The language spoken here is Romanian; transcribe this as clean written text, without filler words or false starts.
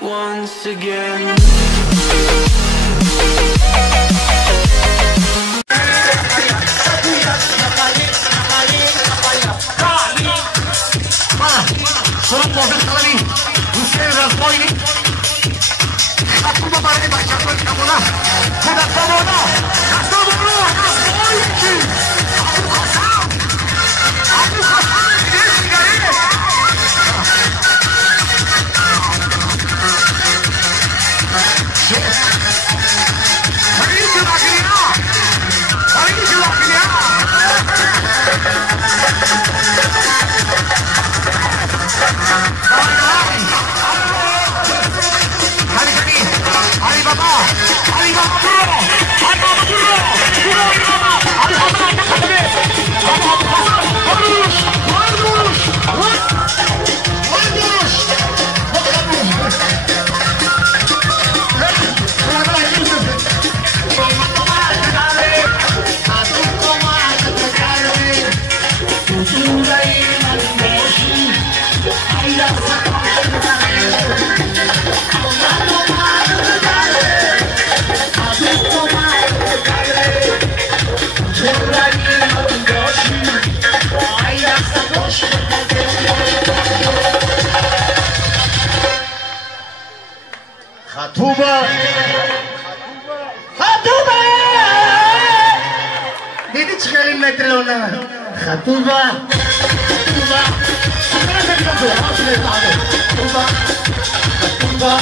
once again. Sunt povestării Hussein Războinic acum mare de așa tot camuna până camuna Războinic Abu Hasan ești gare Aici la grea Aici la grea Khatuba! Khatuba! Didi çıkarın metre ona. Khatuba! Khatuba! Khatuba! Khatuba!